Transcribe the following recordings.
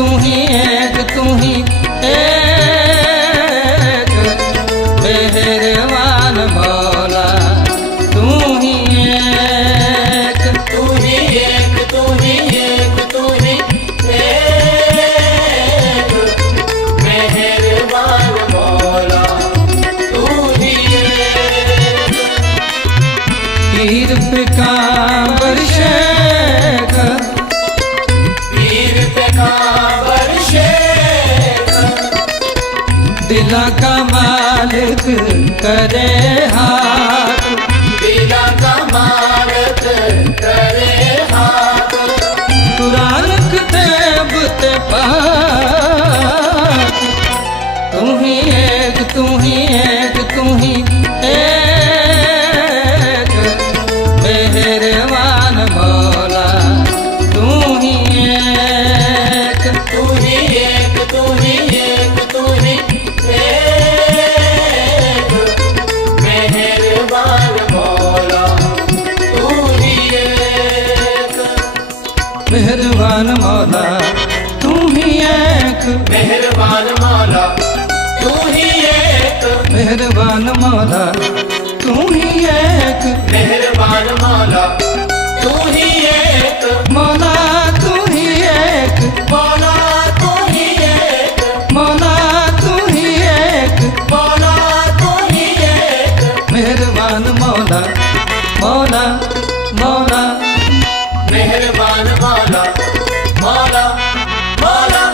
तू ही एक, तू ही एक, मेहरबान मौला तू ही एक, तू ही एक, तू ही एक, तू ही एक, मेहरबान मौला तू ही एक। पीर पे कांवर शेख, पीर पे कांवर शेख, दिला का मालिक करे हाथ, दिला का मालिक करे हाथ। कुरान किताब ते पाक, तू ही एक, तू ही एक, तू ही एक, मेहरबान मौला तू ही एक, तू ही एक, तू ही एक, तू ही एक, मेहरबान मौला तू ही एक। मेहरबान मौला तू ही एक, मेहरबान मौला तू ही एक, मेहरबान मौला तू ही एक, मेहरबान मौला तू ही एक, मौला तू ही एक, मौला तू ही एक, मौला तू ही एक, मौला तू ही एक। मेहरबान मौला मौला मौला, मेहरबान मौला मौला मौला,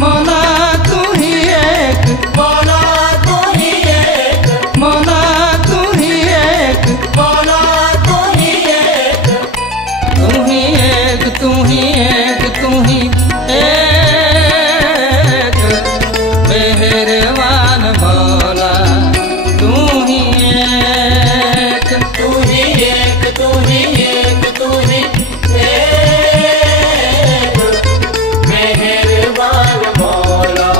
मौला तू ही एक, मौला तू ही एक, मौला तू ही एक, मौला तू ही एक। तू ही एक, तू ही एक, तू ही एक, मेहरबान मौला तू ही एक, तू ही एक, तू ही एक, तू ही एक, मेहरबान मौला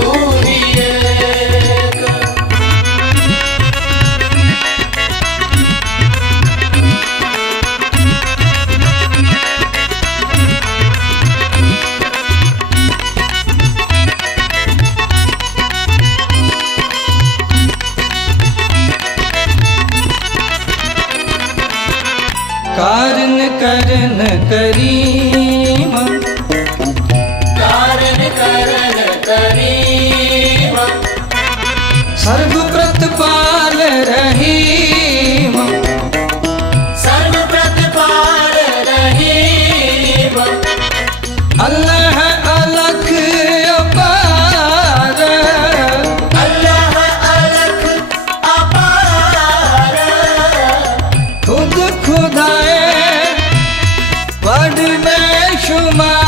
तू ही एक। कारण करन करीम, कारण करन करीम, सर्व प्रतिपाल रहीम, सर्व प्रतिपाल रहीम, अल्लाह अलख अपार, अल्लाह अलख अपार, खुद खुदाए बड़ बेशुमार,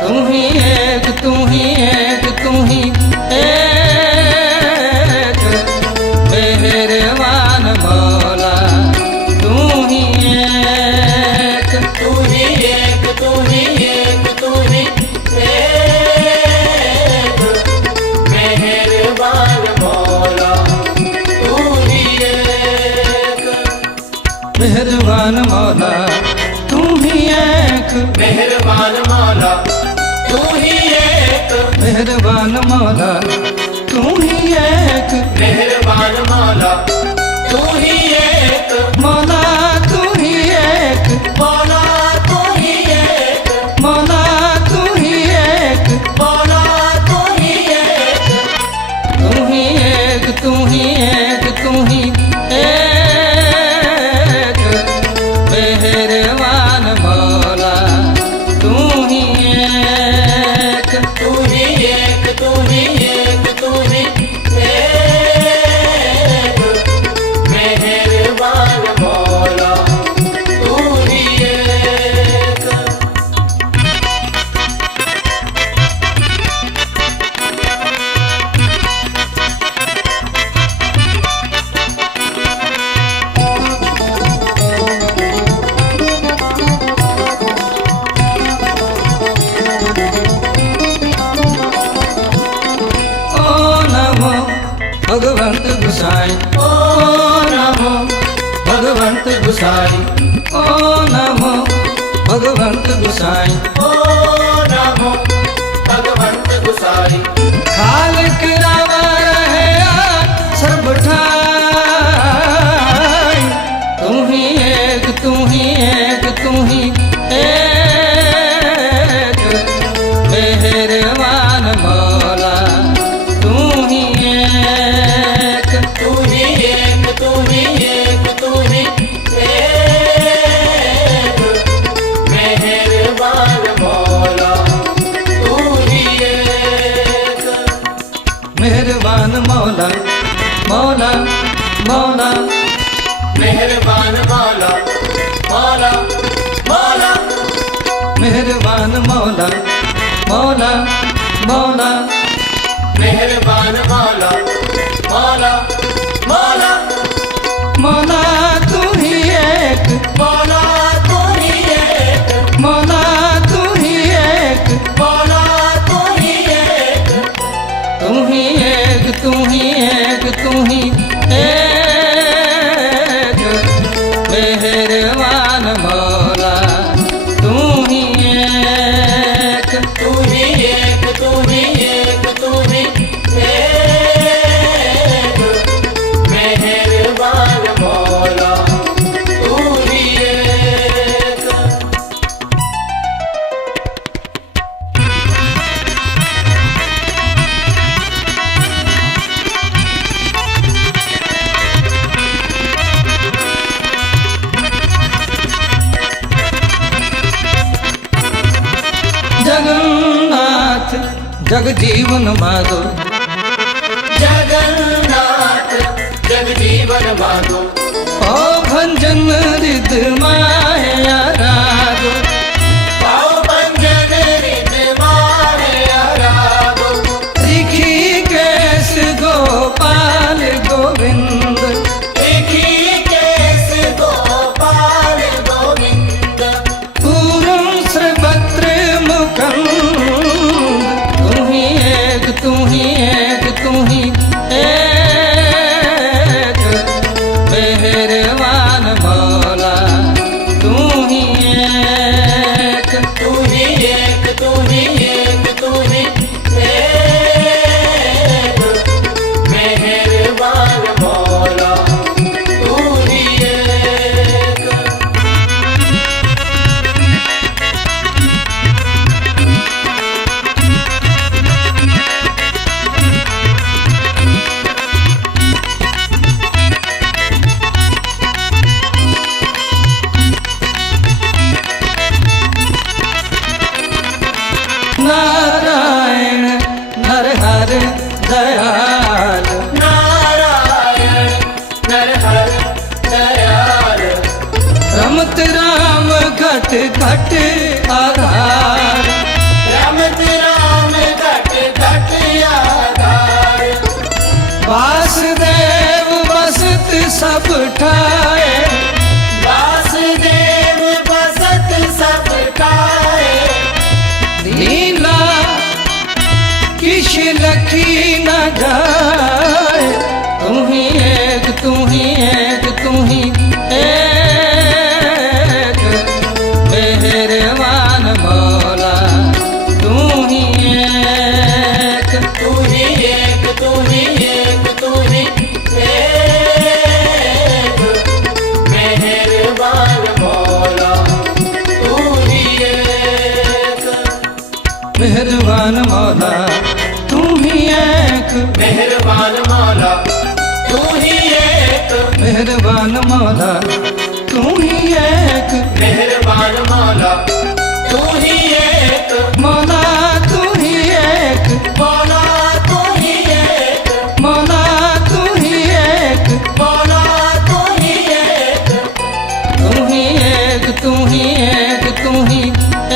तू ही एक, तू ही एक, तू ही एक, मेहरबान मौला तू ही एक, तू ही एक, तू ही एक, तू ही एक, मेहरबान मौला तू ही एक। मेहरबान मौला तू ही एक, मेहरबान मौला तू ही एक, मेहरबान मौला तू ही एक, मेहरबान मौला तू ही एक, मौला तू ही एक, मौला तू ही एक, मौला तू ही एक, मौला तू ही एक। तू ही एक, तू ही एक, तू ही एक, मेहरबान मौला तू ही एक, तू ही एक, तू ही एक, तू ही एक, मेहरबान मौला तू ही एक। भगवंत गुसाई, ओ नमो भगवंत गुसाई, ओ नमो भगवंत गुसाई ओ नमो भगवंत गुसाई खालिक रावा रहे सर्ब ठाई तू ही एक तू ही एक तू ही एक मेहरबान मौला तू ही एक तू ही एक तू ही एक तू ही एक मेहरबान मौला तू ही एक मेहरबान मौला मौला मौला मेहरबान मौला मौला मौला मेहरबान मौला मौला मौला मेहरबान मौला मौला मौला मौला तू ही एक मौला तू ही एक मौला तू ही एक मौला तू ही एक तू ही एक तू ही एक तू ही एक मेहरबान मौला तू ही एक तू ही एक तू ही एक तू ही एक मेहरबान मौला तू ही एक जगन्नाथ जगजीवन माधो जगन्नाथ जगजीवन माधो ओ भंजन रिद माया राधो पाओ पंजन रिद मारे आराधो दिखी कैस गोपाल गोविंद देखी केस गोपाल गोविंद पूरं सर्वत्र मुखं तू ही एक तू ही एक तू ही एक मेहरबान मौला तू ही एक तू ही एक तू ही एक तू ही एक मेहरबान मौला तू ही एक नारायण नरहर दयाल नारायण नरहर दयाल रमत राम घट घट आधार रमत राम घट घट आधार वासुदेव बसत सब ठाए वासुदेव बसत सब खाए लीला किश लखी न जाए तू ही एक तू ही एक तू ही एक मेहरबान मौला तू ही एक तू ही एक तू ही एक तू ही एक मेहरबान मौला तू ही एक मेहरबान मौला तू ही एक मेहरबान मौला तू ही एक मेहरबान मौला तू ही एक मेहरबान मौला तू ही एक मौला तू ही एक मौला तू ही एक मौला तू ही एक मौला तू ही एक तू ही एक तू ही एक तू ही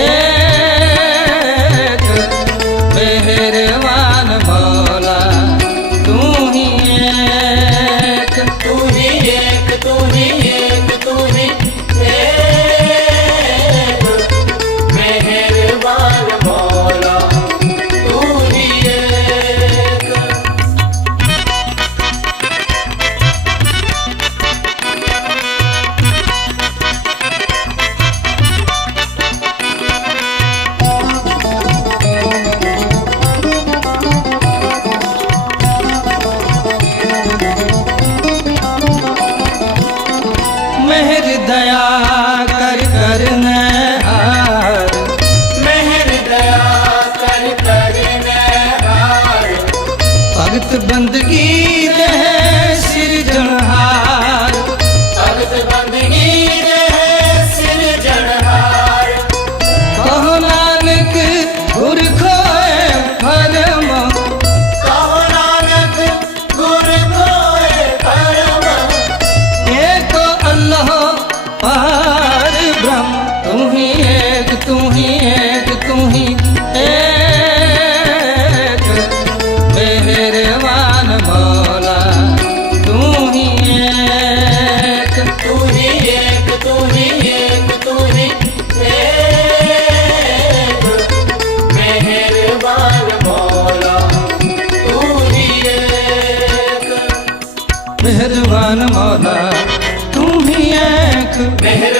एक मेहरबान मौला तू ही एक तू ही एक तू ही एक तू ही एक मेहरबान मौला तू ही एक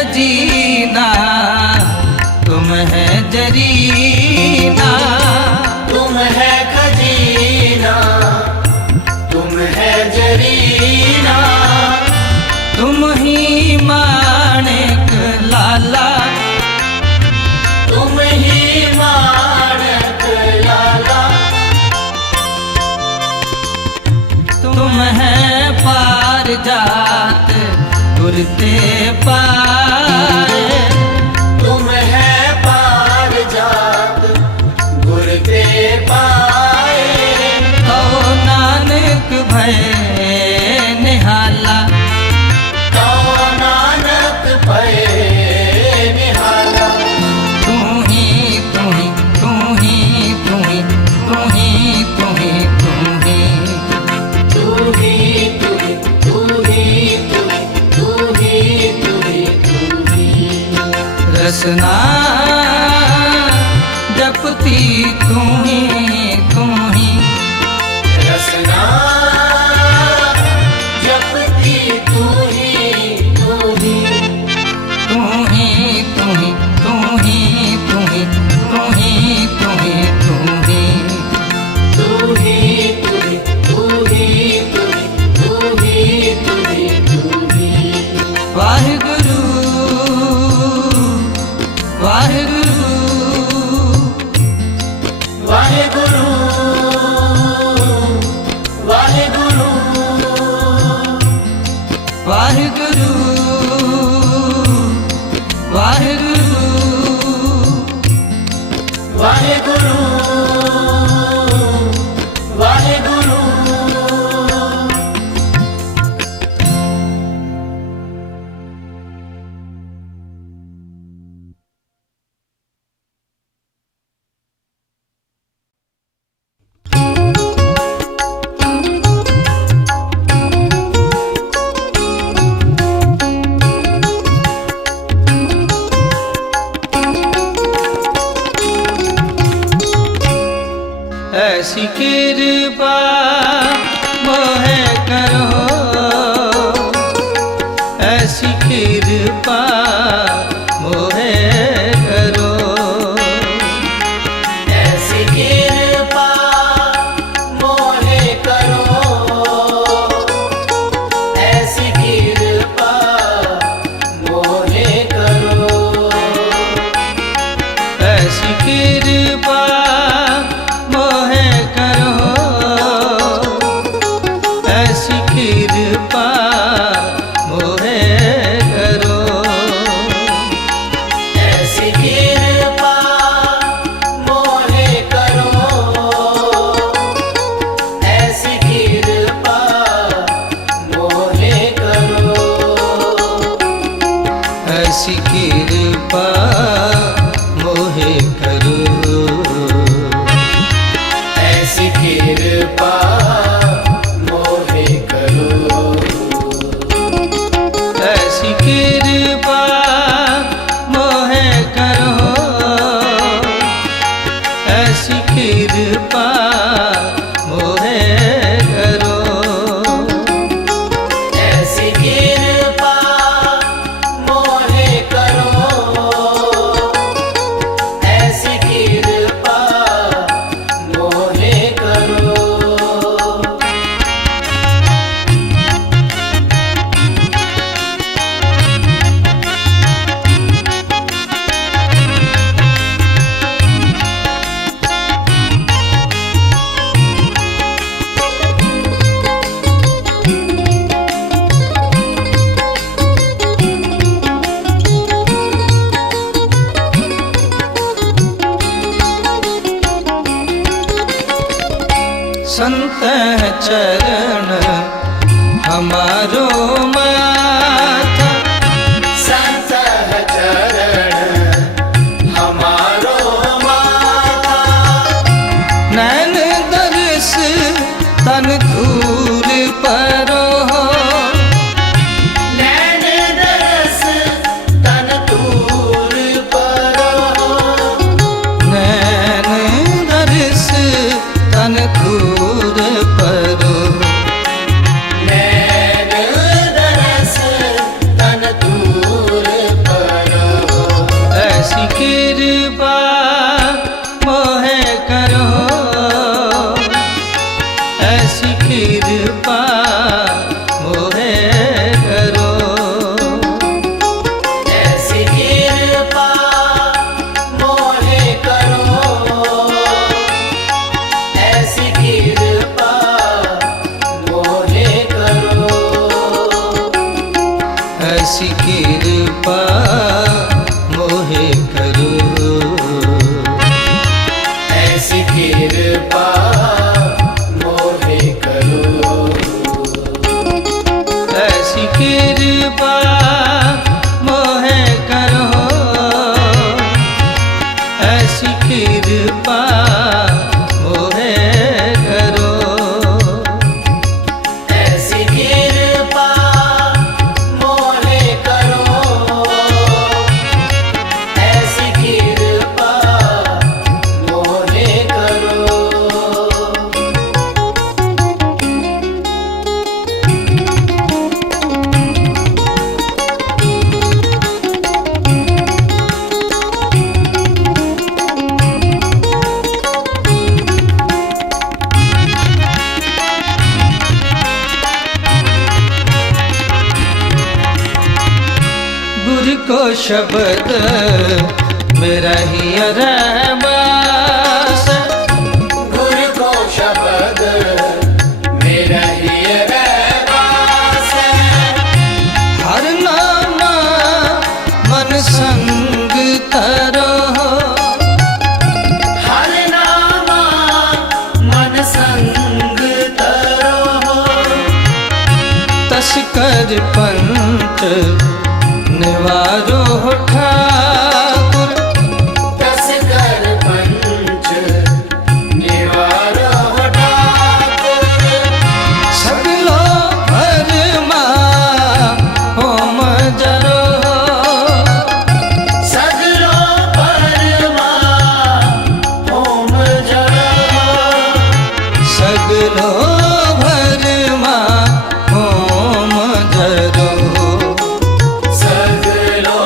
खजीना, तुम है जरीना, तुम है खजीना, तुम है जरीना, तुम ही माणिक लाला, तुम ही माणक लाला, तुम है पारिजात गुरते पाए, तुम है पारिजात गुरते पाए, कहो नानक भय निहाला, कहो नानक भय निहाला, तू ही तू ही तू ही तू ही तू ही तू ही तू ही तू ही तू ही तू ही तू ही तू ही तू ही रसना जपती तू ही तू ही, रसना जपती तू ही तू ही, तू ही तू ही तू ही तू ही तू ही तू ही तू ही तू ही तू ही तू ही तू ही तू ही वाहिगुरु वाहिगुरु वाहेगुरु वाहेगुरु वाहिगुरु वाहिगुरु वाहेगुरु वाहेगुरु ऐसी कृपा मोहे करो, ऐसी कृपा मोहे करो, ऐसी कृपा मोहे करो, ऐसी कृपा मोहे करो, ऐसी कृपा मोहे करो, ऐसी कृपा मोहे करो, ऐसी कृपा मोहे करो, ऐसी कृपा मोहे करो, ऐसी कृपा मोहे करो, ऐसी कृपा मोहे करो, ऐसी कृपा मोहे करो, ऐसी कृपा मोहे करो, ऐसी कृपा मोहे करो, ऐसी कृपा मोहे करो, संत चरण हमारो माथा, संत चरण हमारो माथा, नैन दर्श तन दूर परो, नैन दरस तन दूर परो, नैन दर्श तन दूर परो, नैन दरस तन दूर परो, कृपा मोहे करो। ऐसी कृपा मोहे करो, ऐसी कृपा मोहे करो, ऐसी कृपा मोहे करो। ऐसी कृपा मोहे करो, ऐसी कृपा मोहे करो, ऐसी कृपा मोहे करो। ऐसी कृपा मोहे करो, ऐसी कृपा मोहे करो। गुरु को शब्द मेरा ही रहवास, गुरु को शब्द मेरा ही रहवास है। हर नामा मन संग करो, हर नामा मन संग करो, तस्कर पंथ निवारो ठाकुर। तस्कर पंच निवारो ठाकुर। सगलो भरमा होम जरो, सगलो परमा होम जरो, सगलो भरमा होम जरो। सगलो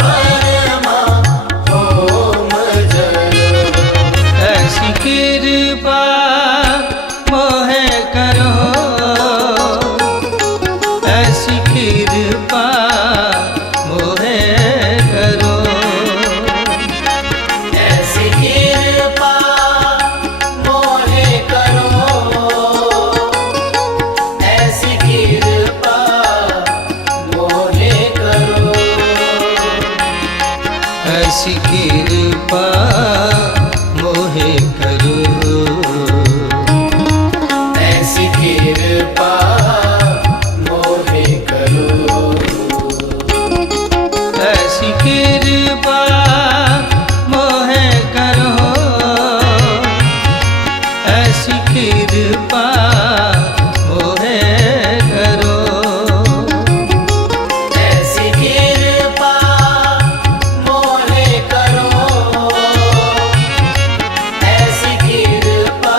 परमा होम जरो। ऐसी कृपा मोहे करो, ऐसी कृपा मोहे करो। ऐसी कृपा मोहे करो, ऐसी कृपा मोहे करो, ऐसी कृपा मोहे करो। ऐसी कृपा मोहे करो, ऐसी कृपा मोहे करो, ऐसी कृपा मोहे करो। ऐसी कृपा मोहे करो, ऐसी कृपा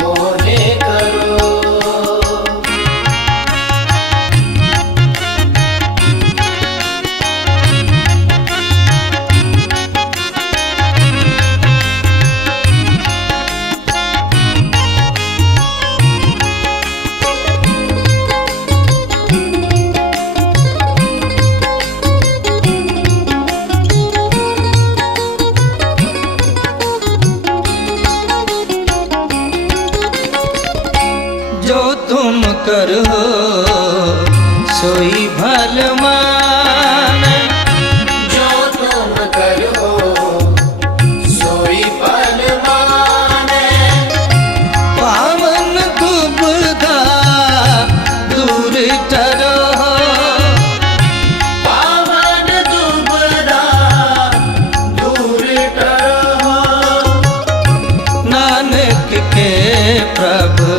मोहे करो। जो तुम करो सोई भल माने, जो तुम करो सोई फल माने। पावन दुबदा दूर टरो, पावन दुबदा दूर करो, नानक के प्रभु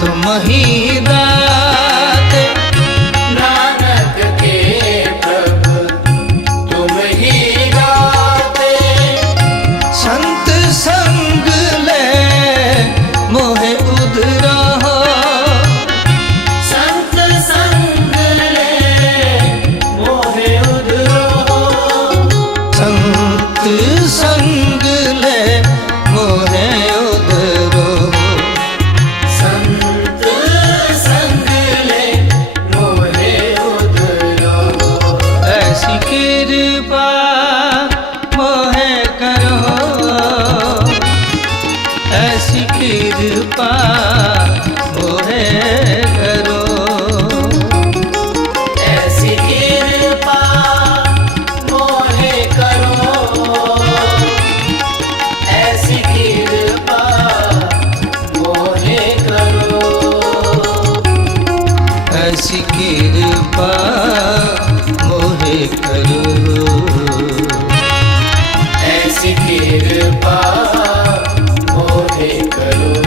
तुम ही दाते। नानक के मोहे करो। ऐसी कृपा मोहे करो, ऐसी कृपा मोहे करो, ऐसी कृपा मोहे करो, ऐसी कृपा मोहे करो,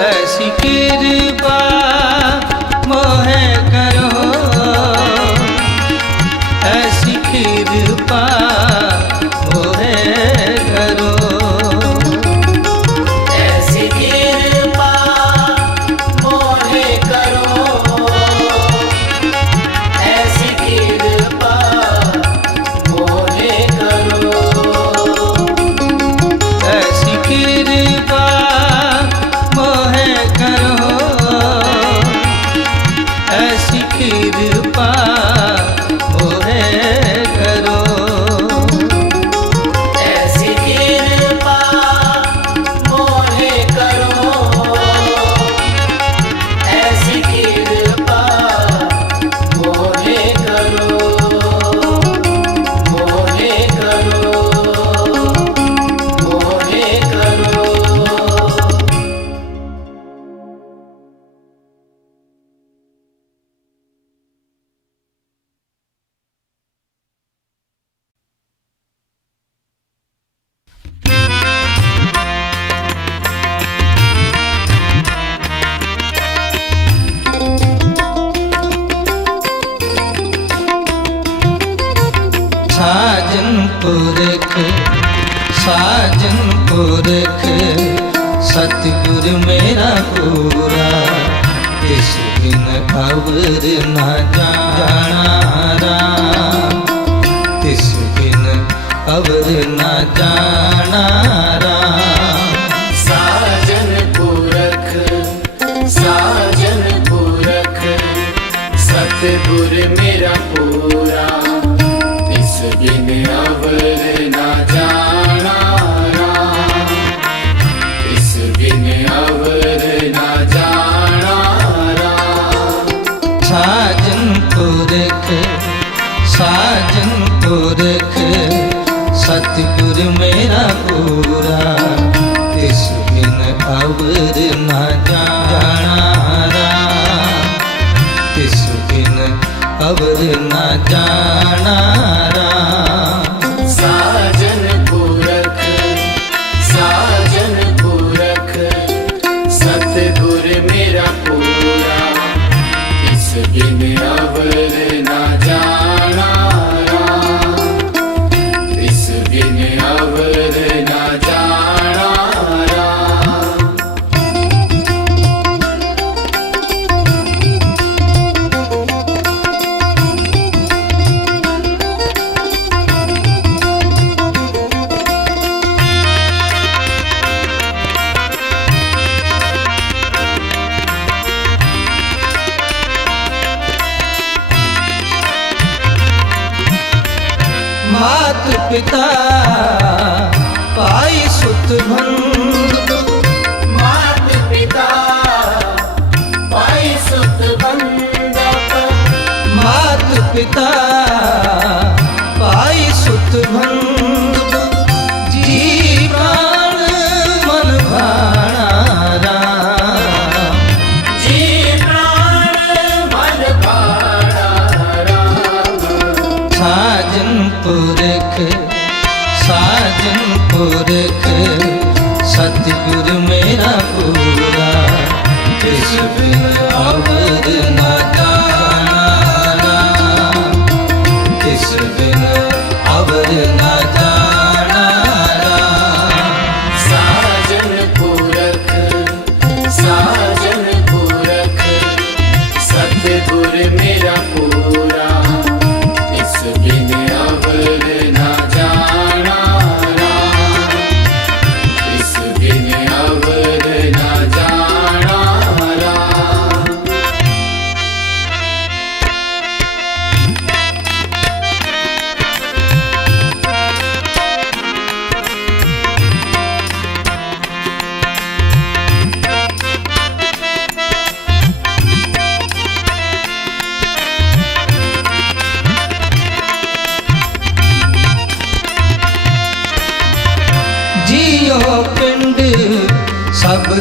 ऐसी कृपा मोहे करो, ऐसी कृपा मोहे करो, ऐसी कृपा मोहे करो, ऐसी कृपा मोहे करो, ऐसी कृपा मोहे करो, ऐसी कृपा मोहे करो, ऐसी कृपा मोहे करो, ऐसी कृपा मोहे करो, मोहे करो, मोहे करो। साजन पुरख साजन पुरख सतगुर मेरा पूरा, इस बिन अवर न जाना राम, इस बिन अवर न जाना राम। साजन पुरख साजन पुरख सतगुर मेरा पूरा, इस बिन अवर न जाना राम, इस बिन अवर न जाना राम। साजन पुरख साजन पुरख सतगुर मेरा पूरा, इस बिन अवर न जाना राम, इस बिन अवर न जाना राम। साजन पुरख साजन पुरख सतगुर मेरा पूरा, इस बिन अवर न जाना राम, इस बिन अवर न जाना राम। मात पिता पाई सुत बंधु, मात पिता पाई सुत बंधप, मात पिता पाई सुत बंधु, जी प्राण मन भाणा राम, जी प्राण मन भाणा राम। साजन पुरख साजन पुरख सतगुर मेरा पूरा, इस बिन अवर न जाना राम,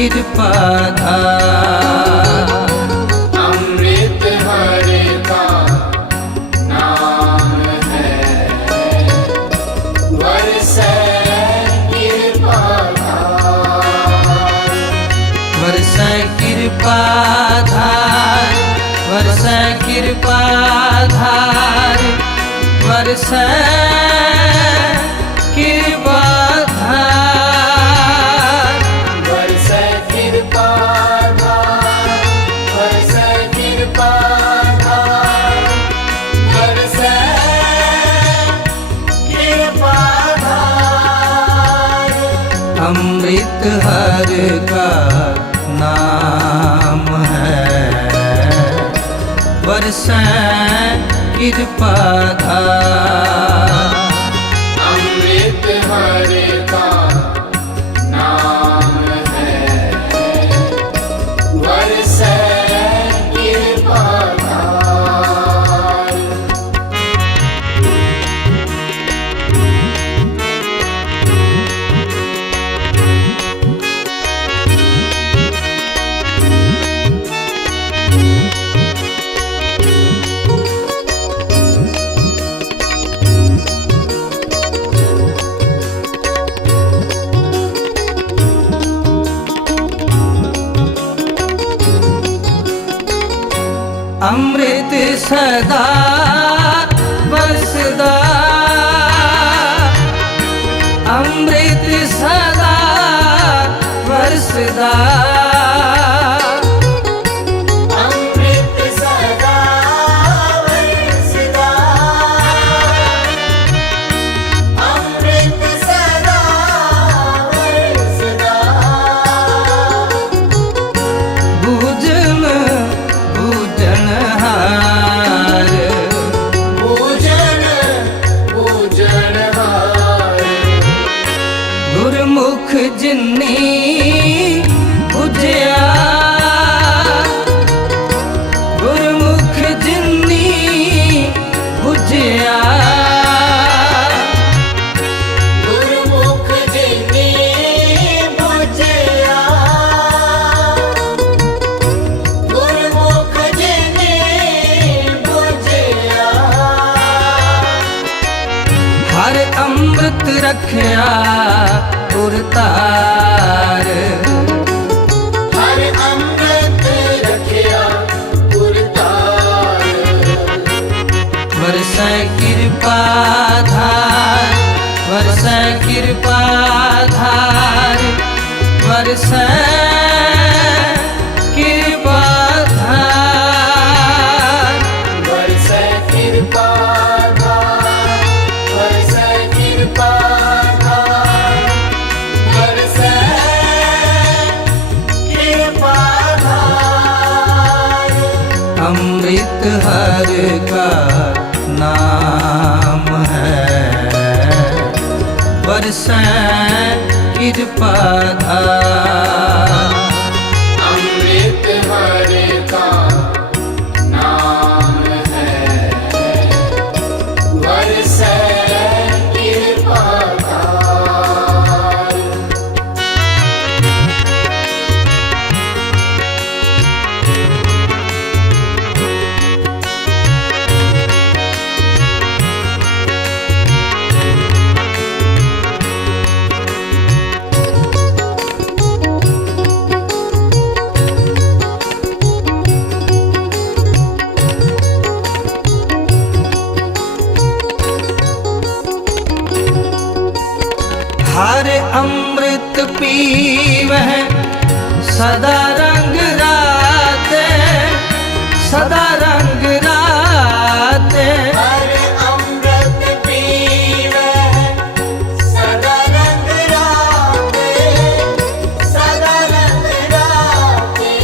कृपा धार। अमृत हर का नाम है, बरसे कृपा धार। बरसे कृपा धार, बरसे कृपा धार, बरसे कृपा धार। बरसे कृपा धार, बरसे कृपा धार, बरसे कृपा धार। अमृत हर का नाम है, बरसे कृपा धार। अमृत हर का नाम है, बरसे कृपा धार। अमृत सदा बरसदा, अमृत सदा बरसदा। अमृत सदा बरसदा, अमृत सदा बरसदा। भूजन भूजनहार, पूजन पूजनहार। गुरमुख जिन्नी पूजया, गुरमुख जिन्नी पूजया। गुरमुख जिन्नी पूजया, गुरमुख जिन्नी पूजया। हर अमृत रखया उरतार, हर अमृत रखया उरतार। बरसे कृपा धार, बरसे कृपा धार, बरसे कृपा धार। बरसे कृपा धार, बरसे कृपा धार, बरसे कृपा धार। अमृत हर का नाम है, बरसे कृपा धार। अमृत हर का नाम है, बरसे कृपा धार। हर अमृत पीवह सदा रंग राते, सदा रंग राते। हर अमृत पीवे सदा रंग राते, सदा रंग राते।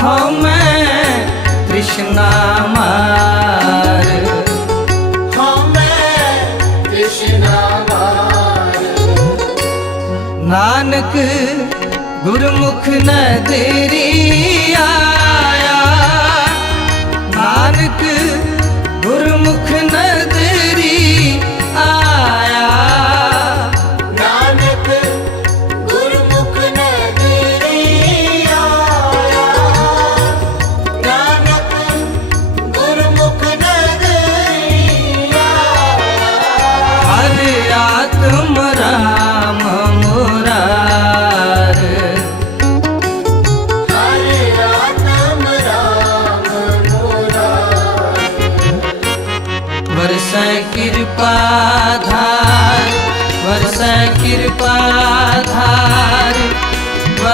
हमें कृष्णा मार, हमें कृष्णा मार। नानक गुरमुख नदरी आया, नानक गुरमुख नदरी आया। नानक गुरमुख नदरी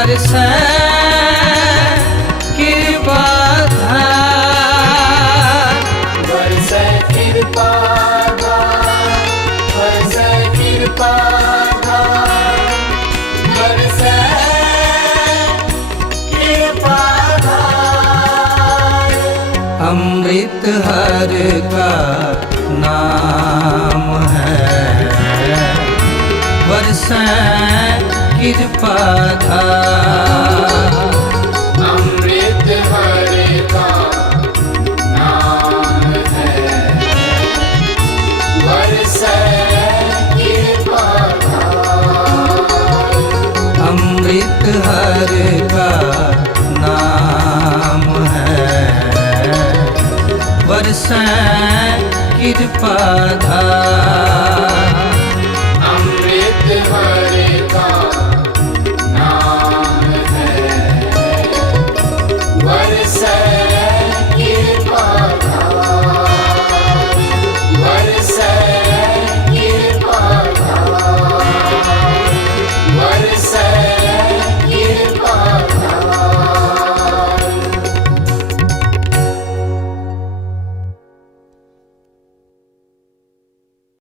बरसै कृपा धार बरसै कृपा धार बरसै कृपा धार बरसै कृपा धार अमृत हर का नाम है बरसै कृपा धार अमृत हर का नाम है बरसै कृपा धार अमृत हर का नाम है बरसै कृपा धार